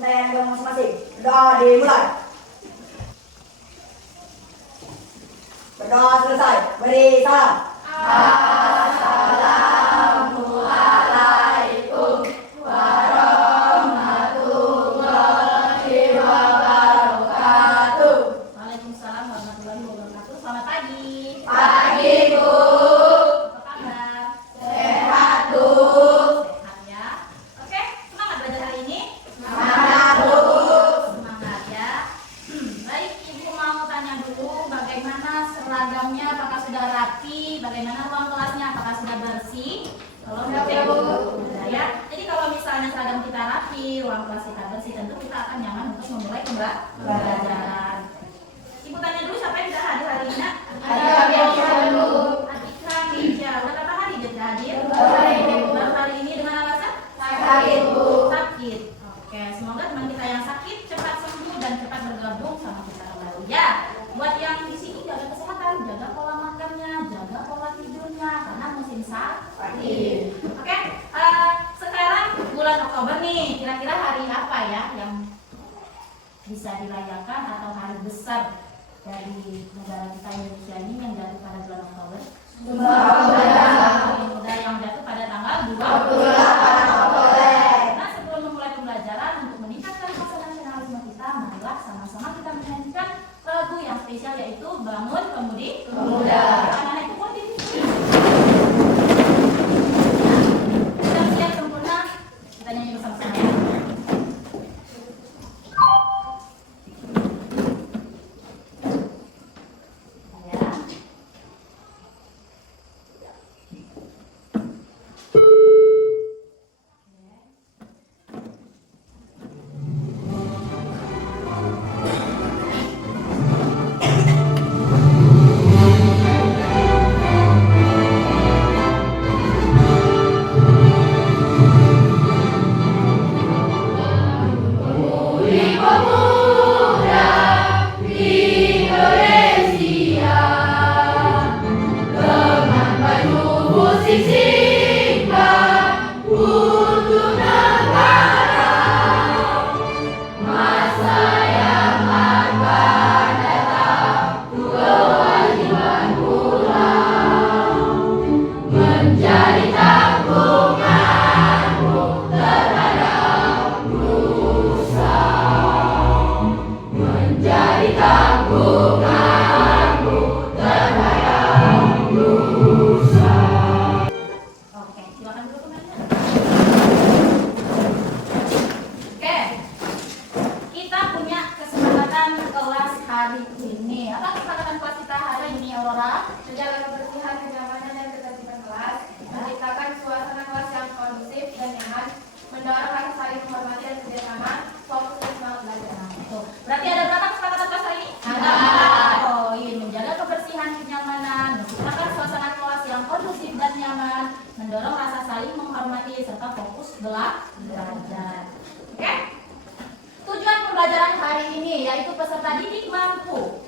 kita yang ada masing-masing. Berdoa dimulai. Berdoa selesai. Beri salam. Assalamualaikum warahmatullahi wabarakatuh. Waalaikumsalam warahmatullahi wabarakatuh. Selamat pagi. Pagi, Bu. Apa kabar? Sehat, Bu. Sehat ya. Oke, semangat belajar hari ini. Semangat, Bu. Semangat ya. Baik, Ibu mau tanya dulu bagaimana seragamnya, apakah sudah rapi, bagaimana ruang kelasnya, apakah sudah bersih? Kalau Sudah, Bu. sudah ya. Jadi kalau misalnya seragam kita rapi, ruang kelas kita bersih, tentu kita akan nyaman untuk memulai pembelajaran. Ibu tanya dulu siapa yang sudah hadir hari ini? Nak? Ada yang Bu. Atika Ninja. Udah berapa hari dia sudah hadir? Baru hari ini dengan alasan? Sakit, Bu. Sakit. Oke, semoga teman kita yang sakit cepat sembuh dan cepat bergabung sama kita kembali ya. Buat yang di sini jaga kesehatan, jaga pola makannya, jaga pola tidurnya karena musim sakit. Oke, sekarang bulan Oktober nih, kira-kira hari apa ya yang bisa dirayakan atau hari besar dari negara kita Indonesia ini yang jatuh pada bulan Oktober? Hari Muda yang jatuh pada tanggal 28 Oktober. Nah, sebelum memulai pembelajaran untuk meningkatkan rasa nasionalisme kita, marilah sama-sama kita menyanyikan lagu yang spesial yaitu Bangun Pemudi Pemuda. Anak-anak itu pun sudah siap sempurna, kita nyanyi bersama-sama ya. Ya. Oke, silakan dulu teman-teman. Oke, kita punya kesepakatan kelas hari ini. Apa kesepakatan kelas kita hari ini, Aurora? Menjaga kebersihan, kenyamanan, dan ketertiban kelas, menciptakan suasana kelas yang kondusif dan nyaman, mendorong rasa saling menghormati dan kerjasama, fokus dan semangat belajar. Tuh, berarti ada berapa kesepakatan kelas hari ini? Ada. Oh, iya, menjaga kebersihan, kenyamanan, menciptakan suasana kelas yang kondusif dan nyaman, mendorong rasa saling menghormati serta fokus belajar. Oke? Tujuan pembelajaran hari ini yaitu peserta didik mampu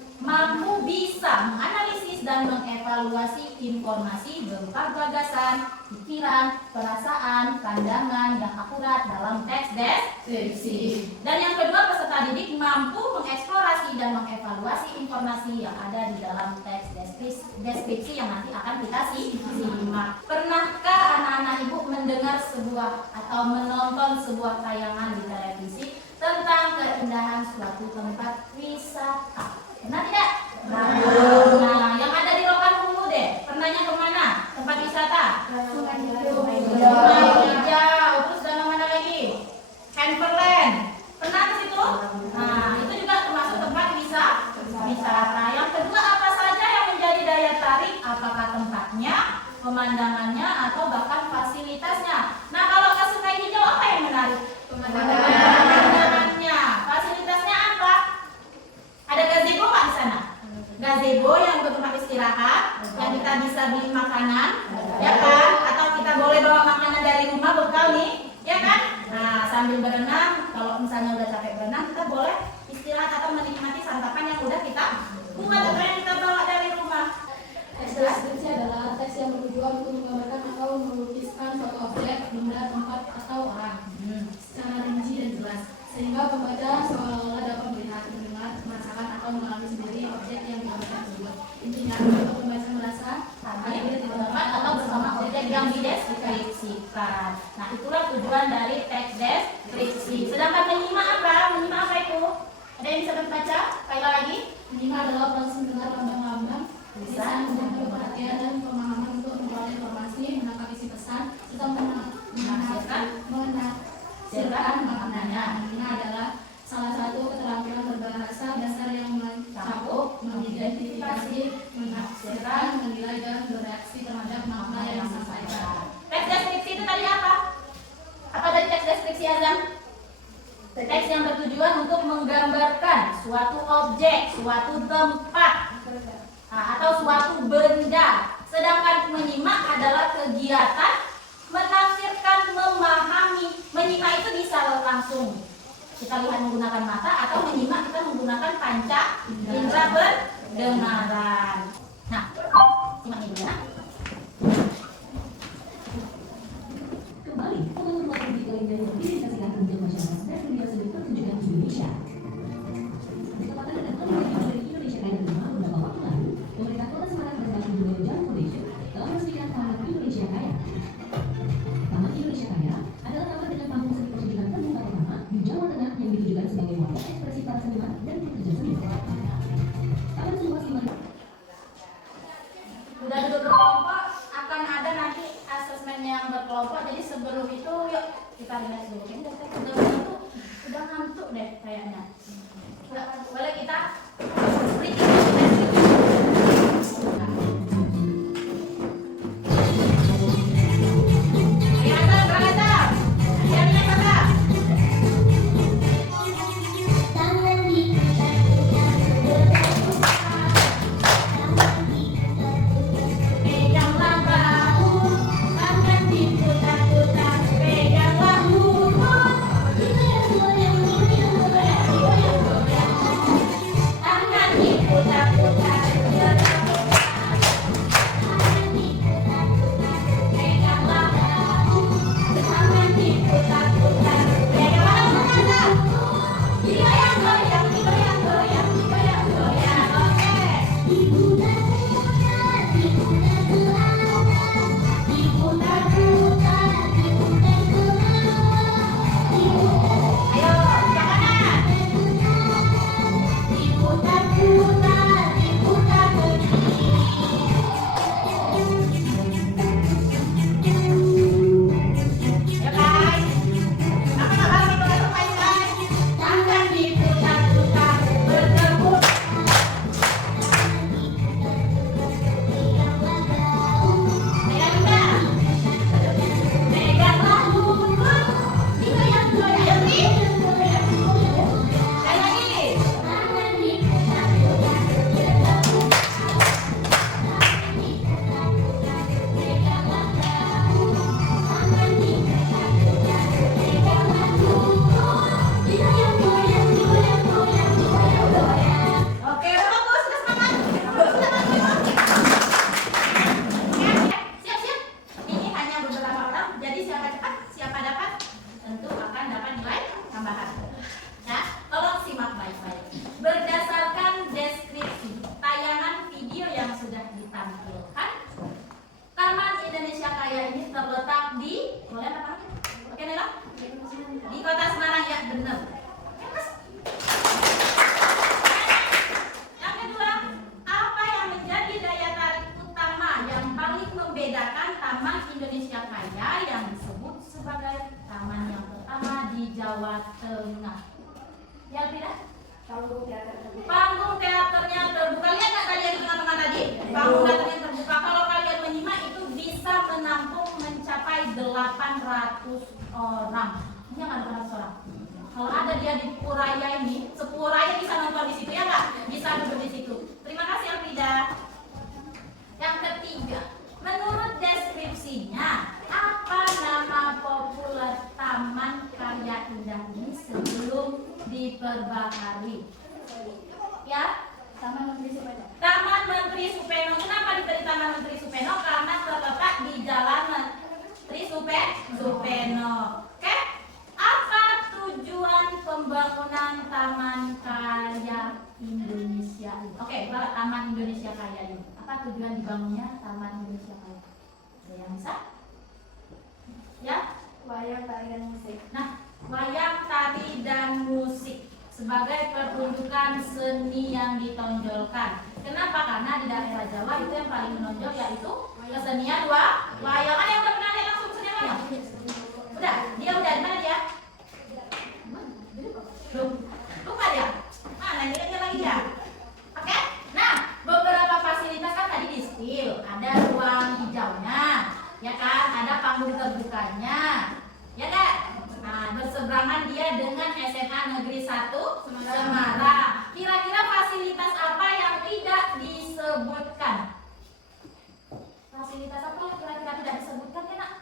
bisa menganalisis dan mengevaluasi informasi berupa gagasan, pikiran, perasaan, pandangan yang akurat dalam teks deskripsi. Dan yang kedua, peserta didik mampu mengeksplorasi dan mengevaluasi informasi yang ada di dalam teks deskripsi yang nanti akan kita simak. Pernahkah anak-anak ibu mendengar sebuah atau menonton sebuah tayangan di televisi tentang keindahan suatu tempat wisata? Pernah tidak? Nah, yang ada di Rokan Hulu deh. Pernahnya kemana? Tempat wisata? Sungai Hijau. Terus dan mana lagi? Handperland. Pernah ke situ? Nah, itu juga termasuk tempat wisata. Yang kedua, apa saja yang menjadi daya tarik? Apakah tempatnya, pemandangannya, atau bahkan fasilitasnya? Nah, kalau ke Sungai Hijau apa yang menarik? Pemandangannya. Fasilitasnya apa? Ada gazebo nggak di sana? Gazebo yang untuk tempat istirahat, yang kita bisa beli makanan, ya kan? Atau kita boleh bawa makanan dari rumah bekal nih, ya kan? Nah, sambil berenang, kalau misalnya udah capek berenang, kita boleh istirahat atau menikmati santapan yang udah kita buat atau yang kita bawa dari rumah. Teks deskripsi adalah teks yang bertujuan untuk menggambarkan atau melukiskan suatu objek, benda, tempat, atau orang secara rinci dan jelas, sehingga pembaca seolah-olah dapat melihat, mendengar, merasakan atau mengalami sendiri objek yang digambarkan tersebut. Intinya untuk pembaca merasa hadir di tempat atau bersama objek yang dideskripsikan. Nah, itulah tujuan dari teks deskripsi. Sedangkan menyimak apa? Menyimak apa itu? Ada yang bisa membaca? Kaila lagi? Menyimak adalah proses mendengar lambang-lambang, bisa menjaga perhatian dan pemahaman untuk memperoleh informasi, menangkap isi pesan, serta menafsirkan maknanya. Ini adalah salah satu keterampilan berbahasa dasar yang mencakup mengidentifikasi, menafsirkan, menilai, dan bereaksi terhadap makna yang disampaikan. Teks deskripsi itu tadi apa? Apa dari teks deskripsi Azam? Teks yang bertujuan untuk menggambarkan suatu objek, suatu tempat, atau suatu benda. Sedangkan menyimak adalah kegiatan menafsirkan, memahami. Menyimak itu bisa langsung kita lihat menggunakan mata, atau menyimak kita menggunakan panca indera pendengaran. Nah, simak ini dulu ya. Kembali, teman-teman yang diidentifikasikan untuk masyarakat dan dunia seni pertunjukan di Indonesia. Kesempatan dan teknologi dari Indonesia Kaya Kelima beberapa waktu lalu, pemerintah Kota Semarang bersama Budaya John Foundation telah meresmikan Taman Indonesia Kaya. Taman Indonesia Kaya adalah taman dengan panggung seni pertunjukan terbuka pertama di Jawa Tengah yang ditujukan sebagai wadah ekspresi para seniman dan pekerja seni. Taman seluas 5. Udah duduk berkelompok, akan ada nanti asesmen yang berkelompok. Jadi sebelum itu yuk kita relax dulu. Udah ngantuk deh kayaknya. Boleh kita panggung teaternya terbuka. Lihat nggak kalian di tengah-tengah tadi? Panggung teaternya terbuka. Kalau kalian menyimak itu bisa menampung mencapai 800 orang. Ini nggak 800 orang. Kalau ada dia di Puraya ini, Sepuraya bisa nonton di situ ya nggak? Bisa duduk di situ. Terima kasih Alfida. Yang ketiga, menurut deskripsinya, apa nama populer Taman Karya Indah ini sebelum diperbaharui? Ya, Taman Menteri Supeno. Taman Menteri Supeno. Kenapa diberi Taman Menteri Supeno? Karena terletak di Jalan Menteri Supeno. Oke? Apa tujuan pembangunan Taman Karya Indonesia. Oke, Taman Indonesia Kaya ini. Apa tujuan dibangunnya Taman Indonesia Kaya? Ada yang bisa? Ya? Wayang, tari, dan musik. Nah, wayang, tari, dan musik sebagai pertunjukan seni yang ditonjolkan. Kenapa? Karena di daerah Jawa itu yang paling menonjol yaitu kesenian wayang. Ada yang udah pernah lihat langsung kesenian wayang? Udah? Dia udah? Di mana dia? Belum? Lupa dia? Mana? Dia lagi ya? Oke? Nah, beberapa fasilitas kan tadi di spill. Ada ruang hijaunya, ya kan? Ada panggung terbukanya, ya kan? Nah, berseberangan dia dengan SMA Negeri 1 Semarang. Kira-kira fasilitas apa yang tidak disebutkan? Fasilitas apa yang kira-kira tidak disebutkan ya, Nak?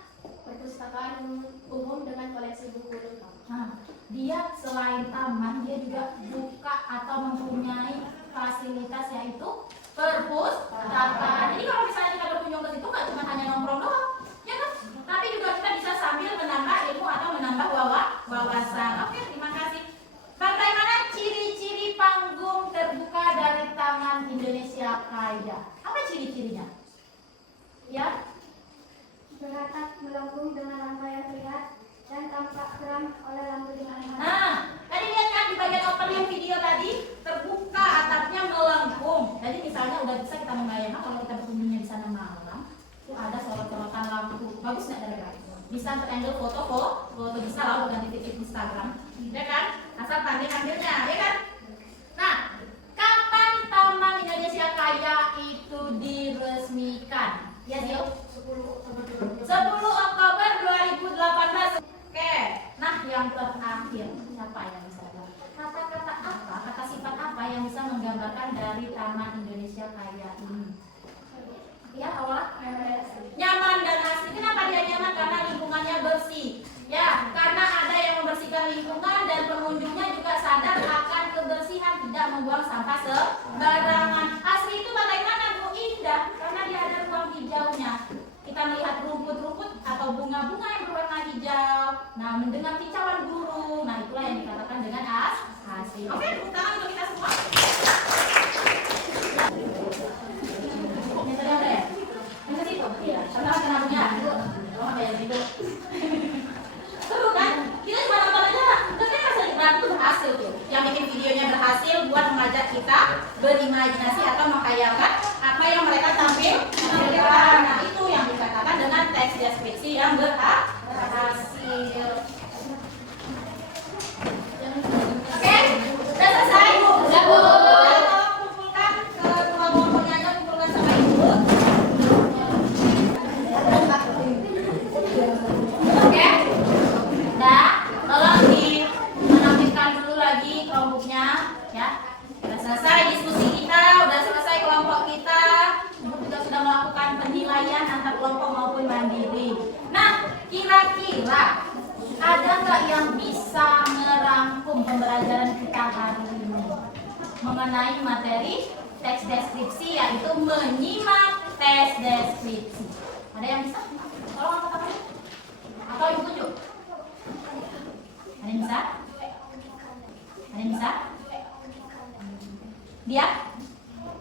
Perpustakaan umum dengan koleksi buku lengkap. Nah, dia selain taman, dia juga buka atau mempunyai fasilitas yaitu perpustakaan. Jadi kalau misalnya kita berkunjung ke situ nggak cuma hanya nongkrong doang, ya kan? Tapi juga kita bisa sambil menambah ilmu atau menambah wawasan. Oke, terima kasih. Bagaimana ciri-ciri panggung terbuka dari Taman Indonesia Kaya? Apa ciri-cirinya? Ya? Beratap melengkung dengan lampu yang terlihat dan tampak kram oleh lampu dengan mata. Nah, tadi lihat kan di bagian opening video tadi terbuka atapnya melengkung. Jadi misalnya udah bisa kita membayangkan kalau kita berkunjungnya di sana malam, itu ada sorot-sorotan lampu. Bagus nggak dari bisa untuk angle foto bisa lah ganti titik Instagram, ya kan? Asal pandai ambilnya, ya kan? Nah, kapan Taman Indonesia Kaya itu diresmikan? Ya, Dio? 10 Oktober 2018. Oke, nah yang terakhir siapa yang bisa jawab? Kata-kata apa, kata sifat apa yang bisa menggambarkan dari Taman Indonesia Kaya ini? Ya, awal nyaman dan asri. Kenapa dia nyaman? Karena lingkungannya bersih. Ya, karena ada yang membersihkan lingkungan dan pengunjungnya juga sadar akan kebersihan, tidak membuang sampah sembarangan. Asri itu bagaimana, Bu? Indah, karena dia ada ruang hijaunya. Kita melihat rumput-rumput atau bunga-bunga yang berwarna hijau. Nah, mendengar kicauan burung. Nah, itulah yang dikatakan dengan asri. Oke, tepuk tangan untuk kita semua. Ini tadi ada ya? Yang ke situ? Iya. Sama kenapnya. Oh, apa ya itu? Seru kan? Kita cuma nonton aja. Tapi rasanya berat itu berhasil tuh. Yang bikin videonya berhasil buat mengajak kita berimajinasi atau menghayalkan apa yang mereka tampilkan. Nah, itu yang dikatakan dengan teks deskripsi yang berhasil. Oke, udah selesai, Bu. Udah, Bu. Kumpulkan ke kelompok-kelompoknya aja, kumpulkan sama Ibu. Oke, udah. Tolong menampilkan dulu lagi kelompoknya, ya. Udah selesai diskusi kita, udah selesai kelompok kita. Ibu juga sudah melakukan penilaian antar kelompok maupun mandiri. Nah, kira-kira ada nggak yang bisa merangkum pembelajaran kita hari ini mengenai materi teks deskripsi, yaitu menyimak teks deskripsi? Ada yang bisa? Tolong angkat tangannya. Atau Ibu tunjuk? Ada yang bisa? Ada yang bisa? Dia?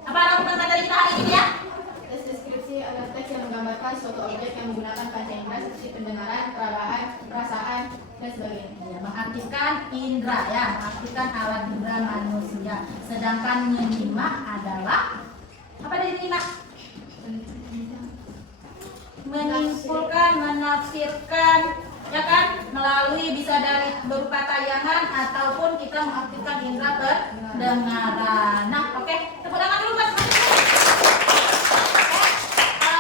Apa rangkuman materi kita hari ini ya? Teks deskripsi adalah teks yang menggambarkan suatu objek yang menggunakan panca indera seperti pendengaran, perabaan, perasaan, dan sebagainya. Ya, mengaktifkan indera ya, mengaktifkan alat indera manusia. Sedangkan menyimak adalah apa dari menyimak? Menyimpulkan, menafsirkan, ya kan? Melalui bisa dari berupa tayangan ataupun kita mengaktifkan indera pendengaran. Nah, oke, tepuk tangan dulu buat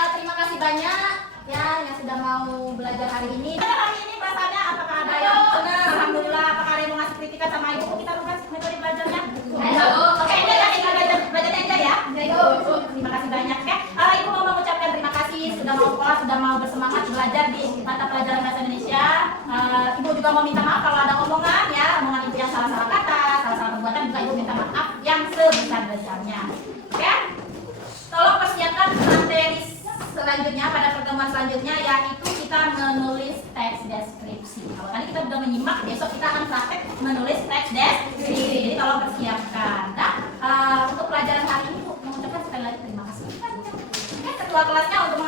terima kasih banyak ya yang sudah mau belajar hari ini. Hari ini perasaannya apakah ada yang senang? Alhamdulillah. Apakah ada yang mau ngasih kritikan sama Ibu? Kita rubah metode belajarnya. Ayo. Oke, ini tadi belajar aja ya. Ayo. Terima kasih banyak ya. Ibu mau mengucapkan terima kasih sudah mau sekolah, sudah mau bersemangat belajar di mata pelajaran bahasa Indonesia. Ibu juga mau minta maaf kalau ada omongan ya, omongan Ibu yang salah-salah kata, salah-salah perbuatan, juga Ibu minta maaf yang sebesar-besarnya. Oke? Tolong persiapkan materi selanjutnya pada pertemuan selanjutnya, yaitu kita menulis teks deskripsi. Kalau tadi kita udah menyimak, besok kita akan praktek menulis teks deskripsi. Jadi tolong persiapkan. Nah, untuk pelajaran hari ini Bu, mengucapkan sekali lagi terima kasih. Oke, ketua kelasnya untuk